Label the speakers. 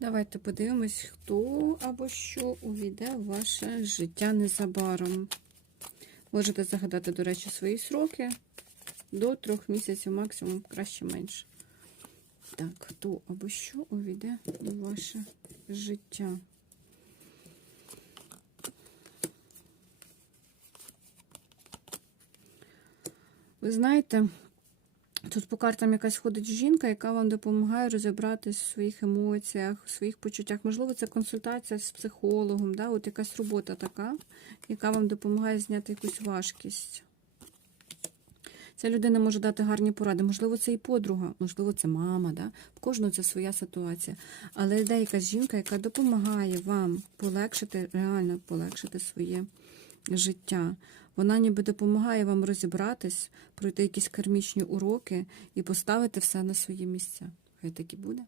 Speaker 1: Давайте подивимось, хто або що увійде в ваше життя незабаром. Можете загадати, до речі, свої сроки до трьох місяців, максимум, краще менше. Так, хто або що увійде в ваше життя? Ви знаєте, тут по картам якась ходить жінка, яка вам допомагає розібратись в своїх емоціях, в своїх почуттях. Можливо, це консультація з психологом, да? от якась робота така, яка вам допомагає зняти якусь важкість. Ця людина може дати гарні поради. Можливо, це і подруга, можливо, це мама. Да? В кожного це своя ситуація. Але йде якась жінка, яка допомагає вам полегшити, реально полегшити своє життя. Вона ніби допомагає вам розібратись, пройти якісь кармічні уроки і поставити все на свої місця. Хай так і буде.